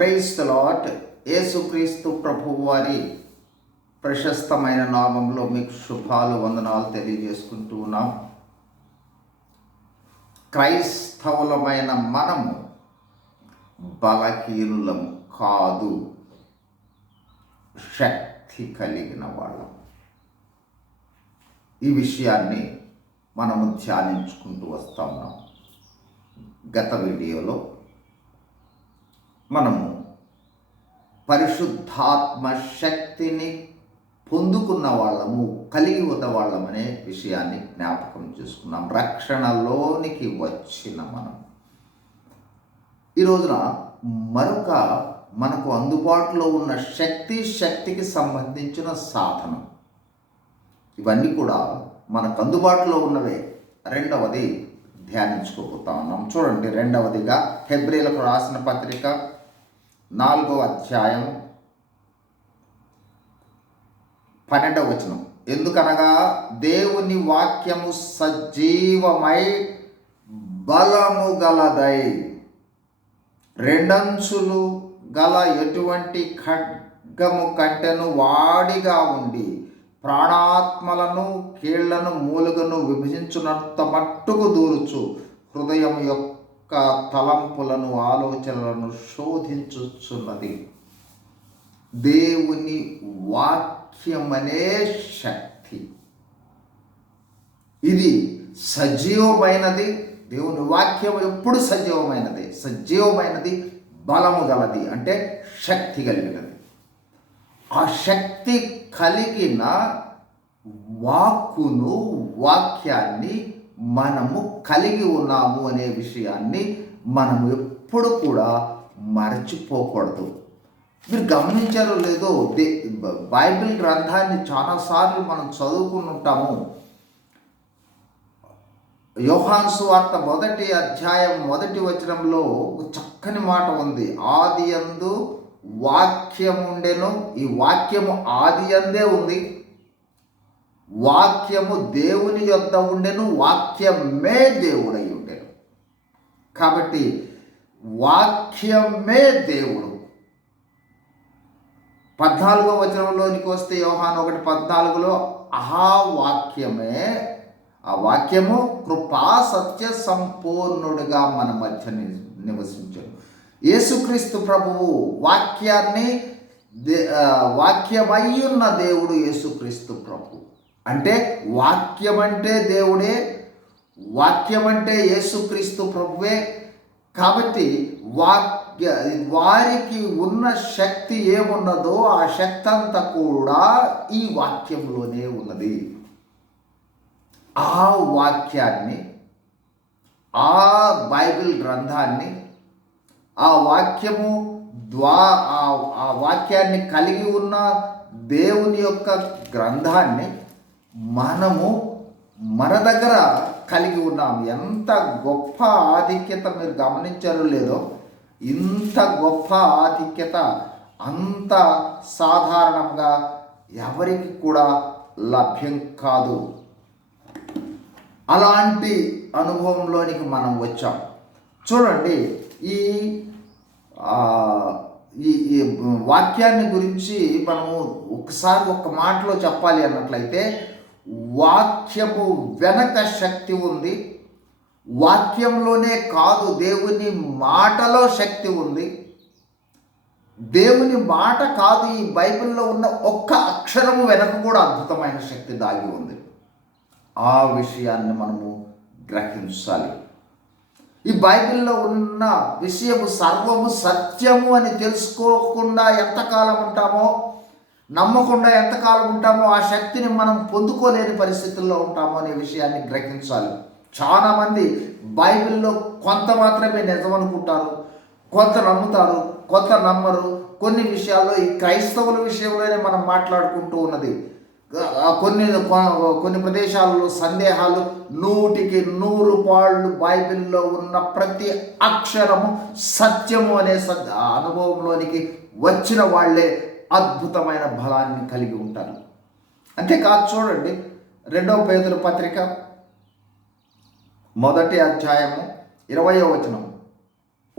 Praise the lord. యేసుక్రీస్తు ప్రభువు వారి ప్రశస్తమైన నామంలో మీకు శుభాలు వందనాలు తెలియజేసుకుంటూ ఉన్నాం. క్రైస్తవులమైన మనము బలహీనులం కాదు, శక్తి కలిగిన వాళ్ళం. ఈ విషయాన్ని మనము ధ్యానించుకుంటూ వస్తా ఉన్నాం. గత వీడియోలో మనము పరిశుద్ధాత్మ శక్తిని పొందుకున్న వాళ్ళము, కలిగి ఉన్న వాళ్ళమనే విషయాన్ని జ్ఞాపకం చేసుకున్నాం. రక్షణలోనికి వచ్చిన మనం ఈ రోజున మరొక మనకు అందుబాటులో ఉన్న శక్తికి సంబంధించిన సాధనం, ఇవన్నీ కూడా మనకు అందుబాటులో ఉన్నవే. రెండవది ధ్యానించుకోబోతా ఉన్నాం. చూడండి, రెండవదిగా హెబ్రీలకు రాసిన పత్రిక 4వ అధ్యాయం 12వ వచనం. ఎందుకనగా దేవుని వాక్యము సజీవమై బలము గలదై, రెండంచులు గల ఎటువంటి ఖడ్గము కంటెను వాడిగా ఉండి ప్రాణాత్మలను కీళ్లను మూలుగను విభజించున్నంత మట్టుకు దూరుచు హృదయం యొక్క తలంపులను ఆలోచనలను శోధించుచున్నది. దేవుని వాక్యమనే శక్తి, ఇది సజీవమైనది. దేవుని వాక్యం ఎప్పుడు సజీవమైనది, బలము గలది, అంటే శక్తి కలిగినది. ఆ శక్తి కలిగిన వాక్యాన్ని మనము కలిగి ఉన్నాము అనే విషయాన్ని మనము ఎప్పుడు కూడా మర్చిపోకూడదు. మీరు గమనించారో లేదో, బైబిల్ గ్రంథాన్ని చాలాసార్లు మనం చదువుకుని ఉంటాము. యోహాను సువార్త 1వ అధ్యాయం 1వ వచనంలో ఒక చక్కని మాట ఉంది. ఆదియందు వాక్యముండెను, ఈ వాక్యము ఆదియందే ఉంది, వాక్యము దేవుని యొద్ద ఉండెను, వాక్యమే దేవుడై ఉండెను. కాబట్టి వాక్యమే దేవుడు. 14వ వచనంలోనికి వస్తే యోహాను 1:14లో ఆ వాక్యము కృపా సత్య సంపూర్ణుడిగా మన మధ్య నివసించను. యేసుక్రీస్తు ప్రభువు వాక్యమయ్యున్న దేవుడు యేసుక్రీస్తు ప్రభు. అంటే వాక్యమంటే దేవుడే, వాక్యమంటే యేసుక్రీస్తు ప్రభువే. కాబట్టి వారికి ఉన్న శక్తి ఏమున్నదో ఆ శక్తి అంతా కూడా ఈ వాక్యంలోనే ఉన్నది. ఆ వాక్యాన్ని, ఆ బైబిల్ గ్రంథాన్ని, ఆ వాక్యాన్ని కలిగి ఉన్న దేవుని యొక్క గ్రంథాన్ని మనము మన దగ్గర కలిగి ఉన్నాము. ఎంత గొప్ప ఆధిక్యత మీరు గమనించారో లేదో, ఇంత గొప్ప ఆధిక్యత అంత సాధారణంగా ఎవరికి కూడా లభ్యం కాదు. అలాంటి అనుభవంలోనికి మనం వచ్చాం. చూడండి, ఈ వాక్యాన్ని గురించి మనము ఒకసారి ఒక్క మాటలో చెప్పాలి అన్నట్లయితే, వాక్యము వెనక శక్తి ఉంది. వాక్యంలోనే కాదు, దేవుని మాటలో శక్తి ఉంది. దేవుని మాట కాదు, ఈ బైబిల్లో ఉన్న ఒక్క అక్షరము వెనక కూడా అద్భుతమైన శక్తి దాగి ఉంది. ఆ విషయాన్ని మనము గ్రహించాలి. ఈ బైబిల్లో ఉన్న విషయము సర్వము సత్యము అని తెలుసుకోకుండా ఎంతకాలం ఉంటామో, నమ్మకుండా ఎంతకాలం ఉంటామో, ఆ శక్తిని మనం పొందుకోలేని పరిస్థితుల్లో ఉంటామో అనే విషయాన్ని గ్రహించాలి. చాలామంది బైబిల్లో కొంత మాత్రమే నిజం అనుకుంటారు, కొంత నమ్ముతారు, కొంత నమ్మరు. కొన్ని విషయాల్లో, ఈ క్రైస్తవుల విషయంలోనే మనం మాట్లాడుకుంటూ ఉన్నది. కొన్ని ప్రదేశాలలో సందేహాలు, 100కి 100 పాళ్ళు బైబిల్లో ఉన్న ప్రతి అక్షరము సత్యము అనే అనుభవంలోనికి వచ్చిన వాళ్ళే అద్భుతమైన బలాన్ని కలిగి ఉంటారు. అంతేకాదు, చూడండి, 2వ పేతురు పత్రిక 1వ అధ్యాయము 20వ వచనం.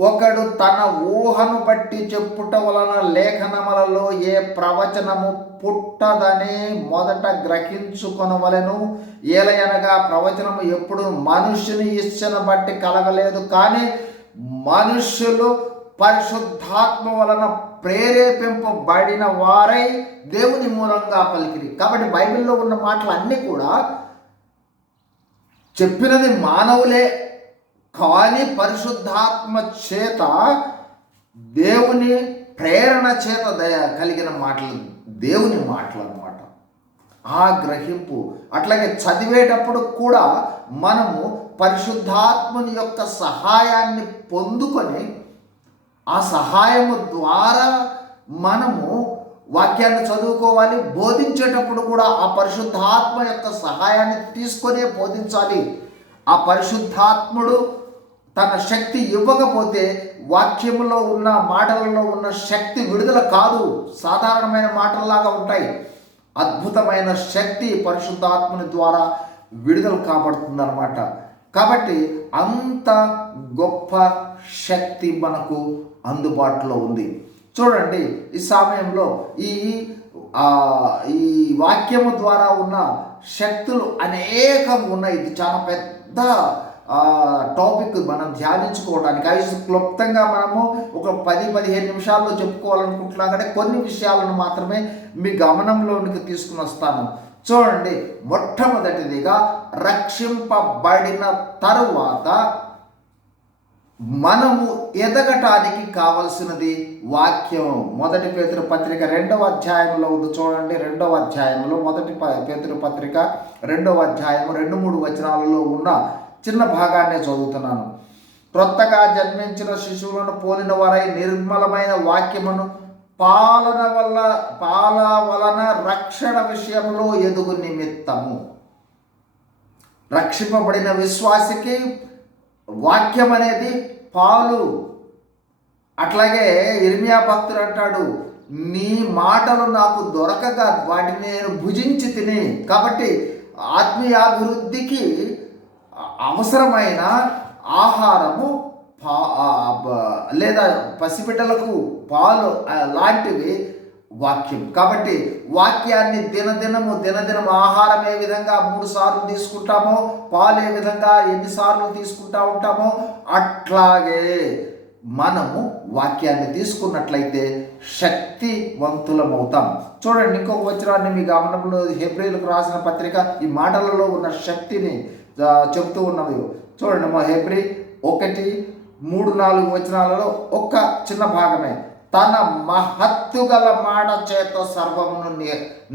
ఒకడు తన ఊహను బట్టి చెప్పుట వలన లేఖనములలో ఏ ప్రవచనము పుట్టదని మొదట గ్రహించుకొనవలెను. ఏలయనగా ప్రవచనము ఎప్పుడు మనుషుని ఇచ్చను బట్టి కలగలేదు, కానీ మనుష్యులు పరిశుద్ధాత్మ వలన ప్రేరేపింపబడిన వారై దేవుని మూలంగా పలికిరి. కాబట్టి బైబిల్లో ఉన్న మాటలు అన్నీ కూడా చెప్పినది మానవులే, కానీ పరిశుద్ధాత్మ చేత దేవుని ప్రేరణ చేత కలిగిన మాటలు, దేవుని మాటలు అన్నమాట. ఆ గ్రహింపు అట్లాగే చదివేటప్పుడు కూడా మనము పరిశుద్ధాత్మని యొక్క సహాయాన్ని పొందుకొని ఆ సహాయము ద్వారా మనము వాక్యాన్ని చదువుకోవాలి. బోధించేటప్పుడు కూడా ఆ పరిశుద్ధాత్మ యొక్క సహాయాన్ని తీసుకొనే బోధించాలి. ఆ పరిశుద్ధాత్ముడు తన శక్తి ఇవ్వకపోతే వాక్యములో ఉన్న మాటలలో ఉన్న శక్తి విడుదల కాదు, సాధారణమైన మాటల్లాగా ఉంటాయి. అద్భుతమైన శక్తి పరిశుద్ధాత్మని ద్వారా విడుదల కాబడుతుందన్నమాట. కాబట్టి అంత గొప్ప శక్తి మనకు అందుబాటులో ఉంది. చూడండి, ఈ సమయంలో ఈ వాక్యము ద్వారా ఉన్న శక్తులు అనేకం ఉన్నాయి. ఇది చాలా పెద్ద టాపిక్ మనం ధ్యానించుకోవడానికి. అవి క్లుప్తంగా మనము ఒక 10-15 నిమిషాల్లో చెప్పుకోవాలనుకుంటున్నాం, కానీ కొన్ని విషయాలను మాత్రమే మీ గమనంలోనికి తీసుకుని వస్తాను. చూడండి, మొట్టమొదటిదిగా రక్షింపబడిన తరువాత మనము ఎదగటానికి కావలసినది వాక్యం. 1 పేతురు పత్రిక 2వ అధ్యాయంలో ఉంది. చూడండి, 2వ అధ్యాయంలో 1 పేతురు పత్రిక 2వ అధ్యాయం 2-3 వచనాలలో ఉన్న చిన్న భాగాన్ని చదువుతున్నాను. క్రొత్తగా జన్మించిన శిశువులను పోలిన వారై నిర్మలమైన వాక్యమును పాల వలన రక్షణ విషయంలో ఎదుగు నిమిత్తము. రక్షింపబడిన విశ్వాసికి వాక్యం అనేది పాలు. అట్లాగే ఇర్మియా భక్తుడు అంటాడు, నీ మాటలు నాకు దొరకగా వాటిని నేను భుజించి తిని. కాబట్టి ఆత్మీయాభివృద్ధికి అవసరమైన ఆహారము లేదా పసిబిడ్డలకు పాలు లాంటివి వాక్యం. కాబట్టి వాక్యాన్ని దినదినం ఆహారం ఏ విధంగా 3 సార్లు తీసుకుంటామో, పాలు ఏ విధంగా ఎన్నిసార్లు తీసుకుంటా ఉంటామో, అట్లాగే మనము వాక్యాన్ని తీసుకున్నట్లయితే శక్తివంతులమవుతాం. చూడండి, ఇంకొక వచనాన్ని మీ గమనంలో, హెబ్రీయులకు రాసిన పత్రిక ఈ మాటలలో ఉన్న శక్తిని చెబుతూ ఉన్నవి. చూడండి, మా హెబ్రీ 1-3-4 వచనాలలో ఒక్క చిన్న భాగమే. తన మహత్తు గల మాట చేత సర్వమును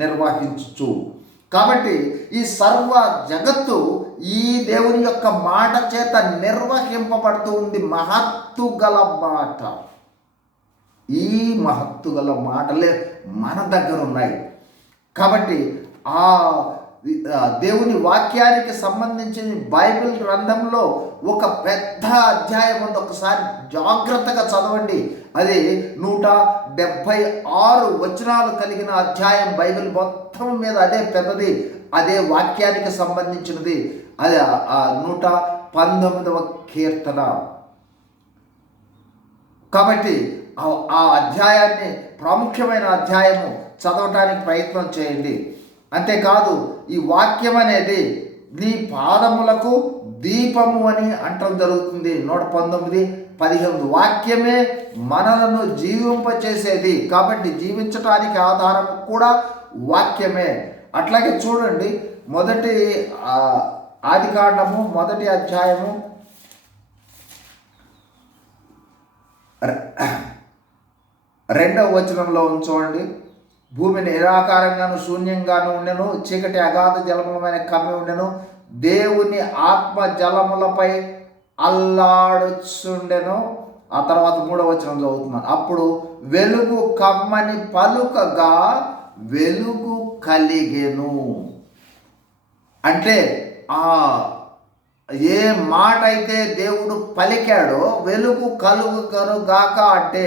నిర్వహించు. కాబట్టి ఈ సర్వ జగత్తు ఈ దేవుని యొక్క మాట చేత నిర్వహింపబడుతూ ఉంది. మహత్తు గల మాట. ఈ మహత్తు గల మాటలే మన దగ్గర ఉన్నాయి. కాబట్టి ఆ దేవుని వాక్యానికి సంబంధించిన బైబిల్ గ్రంథంలో ఒక పెద్ద అధ్యాయం ఉంది. ఒకసారి జాగ్రత్తగా చదవండి. అది 176 వచనాలు కలిగిన అధ్యాయం. బైబిల్ మొత్తం మీద అదే పెద్దది, అదే వాక్యానికి సంబంధించినది. అది 119వ కీర్తన. కాబట్టి ఆ అధ్యాయాన్ని, ప్రాముఖ్యమైన అధ్యాయము చదవటానికి ప్రయత్నం చేయండి. అంతేకాదు, ఈ వాక్యం అనేది నీ పాదములకు దీపము అని అంటం జరుగుతుంది. 119:18 వాక్యమే మనలను జీవింపచేసేది. కాబట్టి జీవించటానికి ఆధారం కూడా వాక్యమే. అట్లాగే చూడండి, ఆదికాండము 1వ అధ్యాయము 2వ వచనంలో చూడండి, భూమి నిరాకారంగాను శూన్యంగాను ఉండెను, చీకటి అగాధ జలములమైన కమ్మి ఉండెను, దేవుని ఆత్మ జలములపై అల్లాడుచుండెను. ఆ తర్వాత 3వ వచనం చదువుతున్నాను. అప్పుడు వెలుగు కమ్మని పలుకగా వెలుగు కలిగెను. అంటే ఏ మాట అయితే దేవుడు పలికాడో వెలుగు కలుగును గాక అంటే,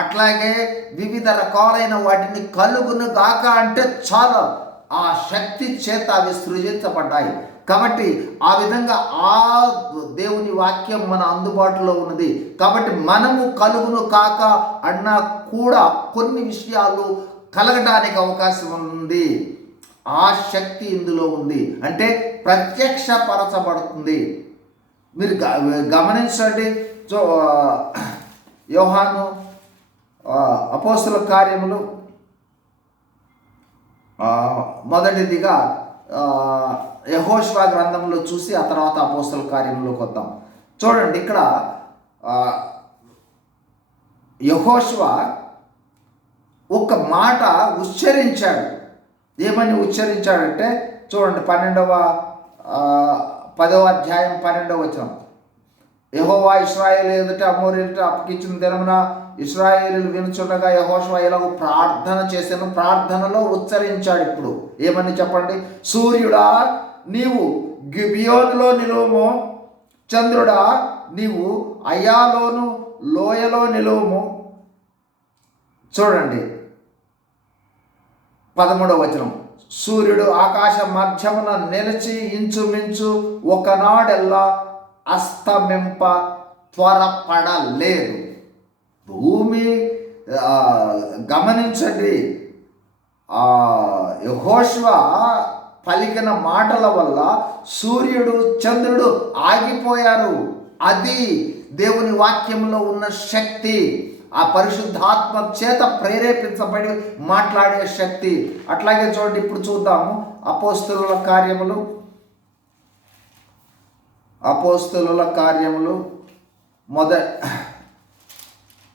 అట్లాగే వివిధ రకాలైన వాటిని కలుగును గాక అంటే చాలా ఆ శక్తి చేత అవి సృజించబడ్డాయి. కాబట్టి ఆ విధంగా ఆ దేవుని వాక్యం మన అందుబాటులో ఉన్నది. కాబట్టి మనము కలుగును కాక అన్నా కూడా కొన్ని విషయాలు కలగడానికి అవకాశం ఉంది. ఆ శక్తి ఇందులో ఉంది, అంటే ప్రత్యక్షపరచబడుతుంది. మీరు గమనించండి. సో యోహాను అపోస్తల కార్యములు మొదటిదిగా యెహోషువ గ్రంథంలో చూసి ఆ తర్వాత అపోస్తల కార్యంలోకి వద్దాం. చూడండి, ఇక్కడ యెహోషువ ఒక మాట ఉచ్చరించాడు. ఏమని ఉచ్చరించాడంటే చూడండి, 10వ అధ్యాయం 12వ వచనం. యెహోవా ఇశ్రాయేలు ఎదుట అమోరీయులతో అప్పగించిన దినమున ఇశ్రాయేలీయులు వినుచుండగా యెహోషువ ఇలాగ ప్రార్థన చేశాను. ప్రార్థనలో ఉచ్చరించాడు. ఇప్పుడు ఏమని చెప్పండి? సూర్యుడా నీవు గిబియోనులో నిలువుము, చంద్రుడా నీవు అయ్యాలోను లోయలో నిలువుము. చూడండి 13వ వచనం. సూర్యుడు ఆకాశ మధ్యమున నిలిచి ఇంచుమించు ఒకనాడెల్లా అస్తమింప త్వరపడలేదు. భూమి గమనించండి, యెహోషువ పలికిన మాటల వల్ల సూర్యుడు చంద్రుడు ఆగిపోయారు. అది దేవుని వాక్యంలో ఉన్న శక్తి, ఆ పరిశుద్ధాత్మ చేత ప్రేరేపించబడి మాట్లాడే శక్తి. అట్లాగే చూడండి, ఇప్పుడు చూద్దాము అపోస్తలుల కార్యములు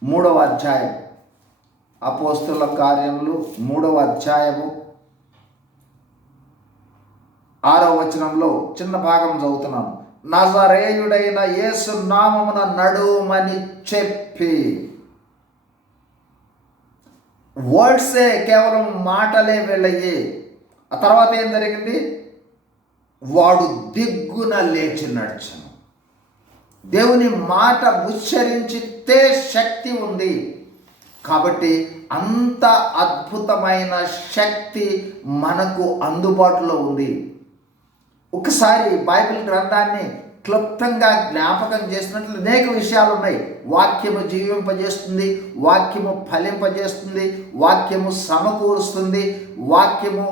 3వ అధ్యాయం. అపోస్తలుల కార్యములు 3వ అధ్యాయము 6వ వచనంలో చిన్న భాగం చదువుతున్నాను. నజరేయుడైన యేసు నామమున నడుమని చెప్పి. వర్డ్సే, కేవలం మాటలే వెళ్ళయ్యి. ఆ తర్వాత ఏం జరిగింది? వాడు దిగ్గున లేచి నడిచను. దేవుని మాట ఉచ్చరించితే శక్తి ఉంది. కాబట్టి అంత అద్భుతమైన శక్తి మనకు అందుబాటులో ఉంది. ఒకసారి బైబిల్ గ్రంథాన్ని క్లుప్తంగా జ్ఞాపకం చేసినట్లు అనేక విషయాలు ఉన్నాయి. వాక్యము జీవింపజేస్తుంది, వాక్యము ఫలింపజేస్తుంది, వాక్యము సమకూరుస్తుంది, వాక్యము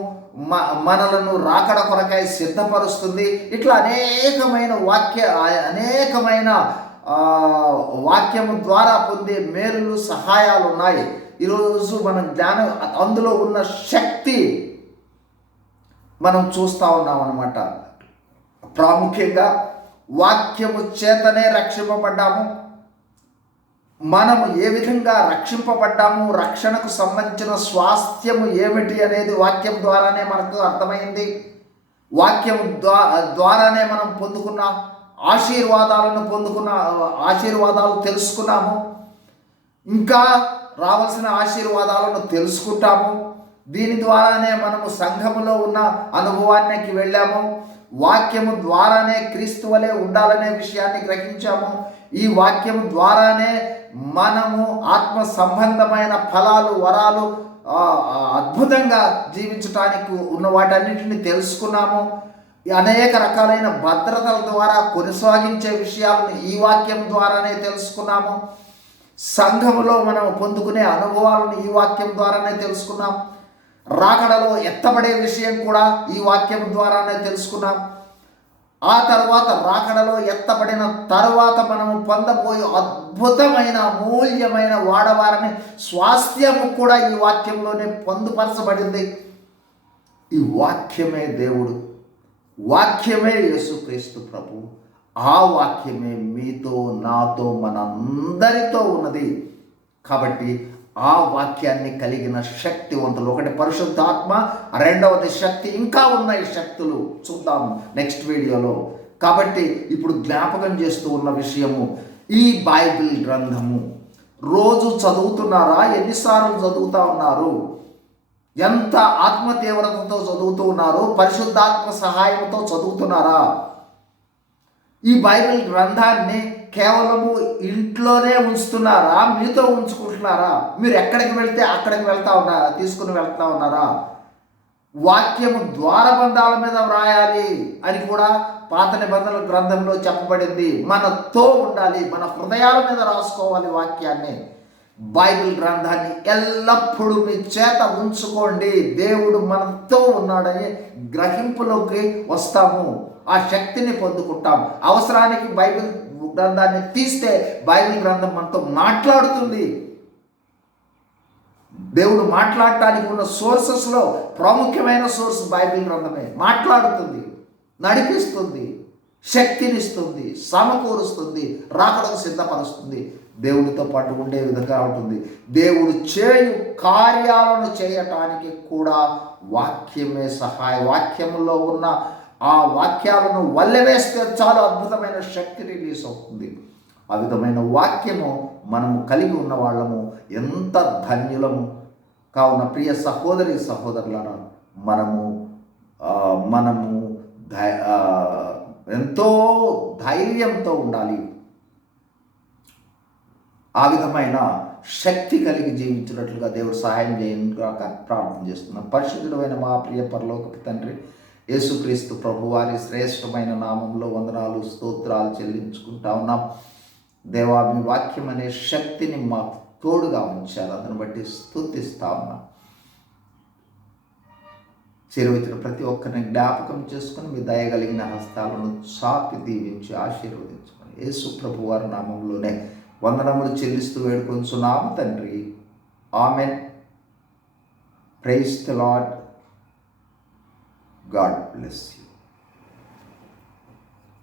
మనలను రాకడ కొరకాయ సిద్ధపరుస్తుంది. ఇట్లా అనేకమైన వాక్యము ద్వారా పొందే మేలులు, సహాయాలు ఉన్నాయి. ఈరోజు మనం జ్ఞానం, అందులో ఉన్న శక్తి మనం చూస్తూ ఉన్నాం అన్నమాట. ప్రాముఖ్యంగా వాక్యము చేతనే రక్షింపబడ్డాము. మనము ఏ విధంగా రక్షింపబడ్డాము, రక్షణకు సంబంధించిన స్వాస్థ్యము ఏమిటి అనేది వాక్యం ద్వారానే మనకు అర్థమైంది. వాక్యం ద్వారానే మనం పొందుకున్న ఆశీర్వాదాలు తెలుసుకున్నాము. ఇంకా రావాల్సిన ఆశీర్వాదాలను తెలుసుకుంటాము. దీని ద్వారానే మనము సంఘములో ఉన్న అనుభవానికి వెళ్ళాము. వాక్యము ద్వారానే క్రీస్తు వలె ఉండాలనే విషయాన్ని గ్రహించాము. ఈ వాక్యము ద్వారానే మనము ఆత్మ సంబంధమైన ఫలాలు, వరాలు, అద్భుతంగా జీవించటానికి ఉన్న వాటన్నిటిని తెలుసుకున్నాము. అనేక రకాలైన భద్రతల ద్వారా కొనసాగించే విషయాలను ఈ వాక్యం ద్వారానే తెలుసుకున్నాము. సంఘములో మనం పొందుకునే అనుభవాలను ఈ వాక్యం ద్వారానే తెలుసుకున్నాం. రాకడలో ఎత్తబడే విషయం కూడా ఈ వాక్యం ద్వారానే తెలుసుకున్నాం. ఆ తర్వాత రాకడలో ఎత్తబడిన తర్వాత మనము పొందబోయే అద్భుతమైన అమూల్యమైన వాడవారని స్వాస్థ్యము కూడా ఈ వాక్యంలోనే పొందుపరచబడింది. ఈ వాక్యమే దేవుడు, వాక్యమే యేసుక్రీస్తు ప్రభు. ఆ వాక్యమే మీతో, నాతో, మనందరితో ఉన్నది. కాబట్టి ఆ వాక్యాన్ని కలిగిన శక్తివంతులు, ఒకటి పరిశుద్ధాత్మ, రెండవది శక్తి. ఇంకా ఉన్నాయి శక్తులు, చూద్దాము నెక్స్ట్ వీడియోలో. కాబట్టి ఇప్పుడు జ్ఞాపకం చేస్తూ ఉన్న విషయము, ఈ బైబిల్ గ్రంథము రోజు చదువుతున్నారా? ఎన్నిసార్లు చదువుతూ ఉన్నారు? ఎంత ఆత్మ తీవ్రతతో చదువుతూ ఉన్నారు? పరిశుద్ధాత్మ సహాయంతో చదువుతున్నారా? ఈ బైబిల్ గ్రంథాన్ని కేవలము ఇంట్లోనే ఉంచుతున్నారా? మీతో ఉంచుకుంటున్నారా? మీరు ఎక్కడికి వెళ్తే అక్కడికి తీసుకుని వెళ్తా ఉన్నారా? వాక్యము ద్వారబంధాల మీద వ్రాయాలి అని కూడా పాత నిబంధనల గ్రంథంలో చెప్పబడింది. మనతో ఉండాలి, మన హృదయాల మీద రాసుకోవాలి వాక్యాన్ని. బైబిల్ గ్రంథాన్ని ఎల్లప్పుడూ మీ చేత ఉంచుకోండి. దేవుడు మనతో ఉన్నాడని గ్రహింపులోకి వస్తాము, ఆ శక్తిని పొందుకుంటాం. అవసరానికి బైబిల్ గ్రంథాన్ని తీస్తే బైబిల్ గ్రంథం మనతో మాట్లాడుతుంది. దేవుడు మాట్లాడటానికి ఉన్న సోర్సెస్లో ప్రాముఖ్యమైన సోర్స్ బైబిల్ గ్రంథమే. మాట్లాడుతుంది, నడిపిస్తుంది, శక్తినిస్తుంది, సమకూరుస్తుంది, రాకడకు సిద్ధపరుస్తుంది, దేవుడితో పాటు ఉండే విధంగా ఉంటుంది. దేవుడు చేయు కార్యాలను చేయటానికి కూడా వాక్యమే సహాయం. వాక్యంలో ఉన్న ఆ వాక్యాలను వల్లెవేస్తే చాలు అద్భుతమైన శక్తి రిలీజ్ అవుతుంది. ఆ విధమైన వాక్యము మనము కలిగి ఉన్న వాళ్ళము ఎంత ధన్యులము. కావున ప్రియ సహోదరి సహోదరులారా, మనము ఎంతో ధైర్యంతో ఉండాలి. ఆ విధమైన శక్తి కలిగి జీవించినట్లుగా దేవుడు సహాయం చేయనుగాక ప్రార్థన చేస్తున్నాం. పరిశుద్ధుడైన మా ప్రియ పరలోకపు తండ్రి, యేసుక్రీస్తు ప్రభువారి శ్రేష్టమైన నామంలో వందనాలు స్తోత్రాలు చెల్లించుకుంటా ఉన్నాం. దేవా, మీ వాక్యం అనే శక్తిని మాకు తోడుగా ఉంచాలి. అందుని బట్టి స్తుతిస్తా ఉన్నాం. చేరువచ్చిన ప్రతి ఒక్కరిని జ్ఞాపకం చేసుకుని మీ దయగలిగిన హస్తాలను చాపి దీవించి ఆశీర్వదించుకొని యేసు ప్రభువారి నామంలోనే వందనములు చెల్లిస్తూ వేడుకొంచున్నాము తండ్రి. Amen. Praise the Lord. God bless you.